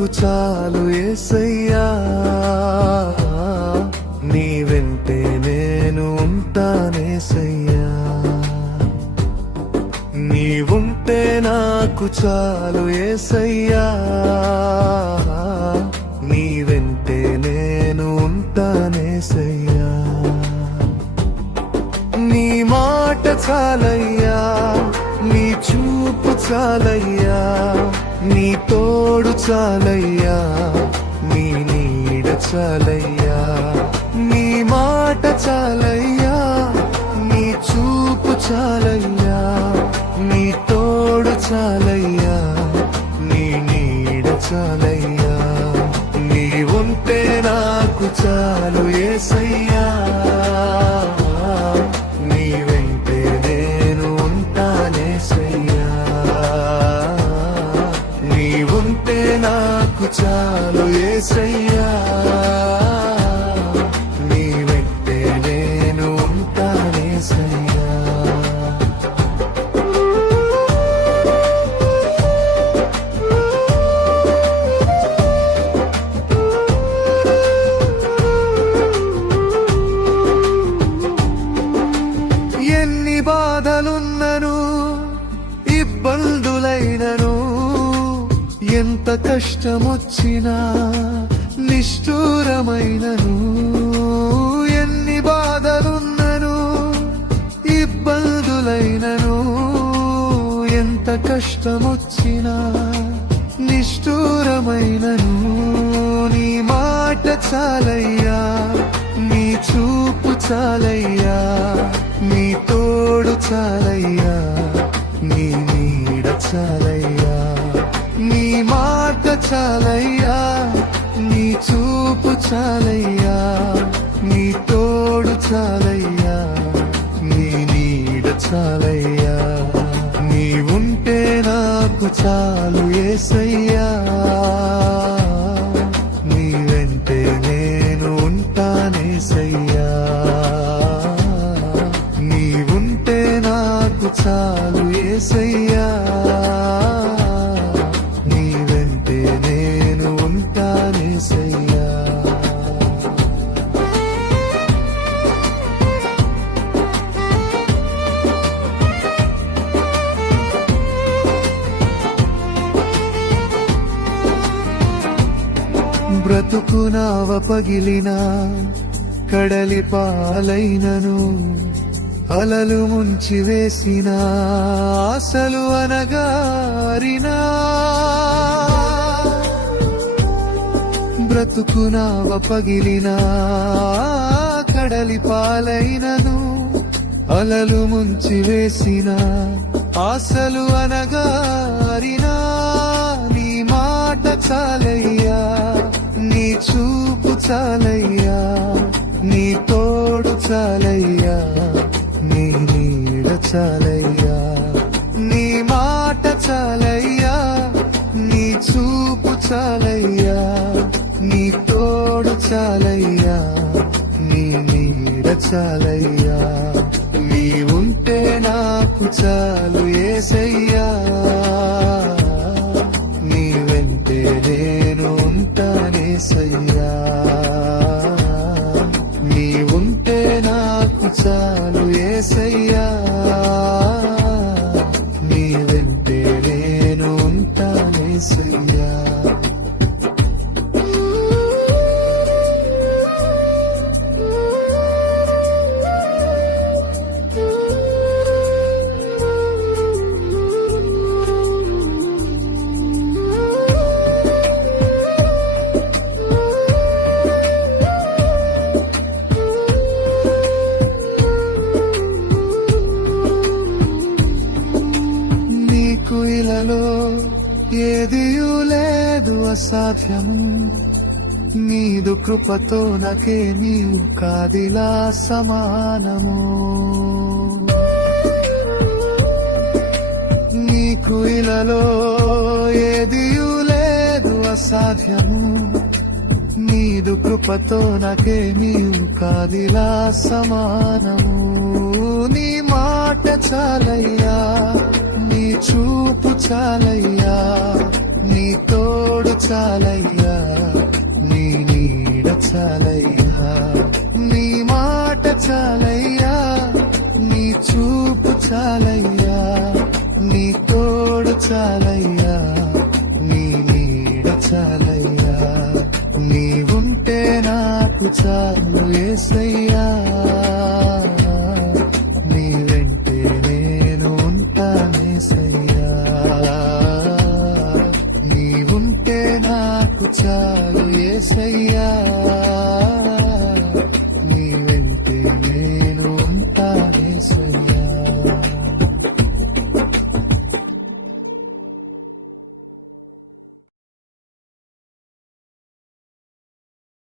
నాకు చాలు యేసయ్యా, నీ వెంటే నేను ఉంటానేసయ్యా. నీవుంటే నాకు చాలు యేసయ్యా, నీ వెంటే నేను ఉంటానేసయ్యా. నీ మాట చాలయ్యా, నీ చూపు చాలయ్యా, నీ తోడు చాలయ్యా, నీ నీడ చాలయ్యా. నీ మాట చాలయ్యా, నీ చూపు చాలయ్యా, నీ తోడు చాలయ్యా, నీ నీడ చాలయ్యా. నీవుంటే నాకు చాలు యేసయ్యా, నీ వెంటే నేను ఉంటానేసయ్యా. నీవుంటే నాకు చాలు యేసయ్యా, నీ వెంటే నేను ఉంటానేసయ్యా. ఎన్ని బాధలున్నను ఇబ్బందులైనను, ఎంత కష్టమొచ్చినా నిష్ఠూరమైనను. ఎన్ని బాధలున్నను ఇబ్బందులైనను, ఎంత కష్టమొచ్చినా నిష్ఠూరమైనను. నీ మాట చాలయ్యా, నీ చూపు చాలయ్యా, నీ తోడు చాలయ్యా, నీ నీడ చాలయ్యా. నీ మాట చాలయ్యా, నీ చూపు చాలయ్యా, నీ తోడు చాలయ్యా, నీ నీడ చాలయ్యా. నీవుంటే నాకు చాలు యేసయ్యా, నీ వెంటే నేను ఉంటానేసయ్యా. నీవుంటే నాకు చాలు యేసయ్యా, నీ వెంటే నేను ఉంటానేసయ్యా. బ్రతుకునావ పగిలిన కడలి పాలైనను, అలలు ముంచి వేసిన ఆశలు అనగారినా. బ్రతుకునావ పగిలిన కడలి పాలైనను, అలలు ముంచి వేసిన ఆశలు అనగారినా. నీ మాట చాలయ్యా, నీ చూపు చాలయ్యా, నీ తోడు చాలయ్యా, నీ నీడ చాలయ్యా. నీ మాట చాలయ్యా, నీ చూపు చాలయ్యా, నీ తోడు చాలయ్యా, నీ నీడ చాలయ్యా. నీవుంటే నాకు చాలు యేసయ్యా, నీ వెంటే నేను ఉంటానేసయ్యా. నీవుంటే నాకు చాలు యేసయ్యా, నీ వెంటే నేను ఉంటానేసయ్యా. ఇలలో ఏదియూ లేదు అసాధ్యము, నీదు కృపతో నాకే నీవు కాదిలా సమానము. నీకు ఇలలో ఏదియూ లేదు అసాధ్యము, నీదు కృపతో నాకే నీవు కాదిలా సమానము. నీ మాట చాలయ్యా, నీ చూపు చాలయ్యా, నీ తోడు చాలయ్యా, నీ నీడ చాలయ్యా, నీ మాట చాలయ్యా, నీ చూపు చాలయ్యా, నీ తోడు చాలయ్యా, నీ నీడ చాలయ్యా, నీవుంటే నాకు చాలు యేసయ్యా, నీ వెంటే నేను ఉంటానేసయ్యా, నీవుంటే నాకు చాలు యేసయ్యా.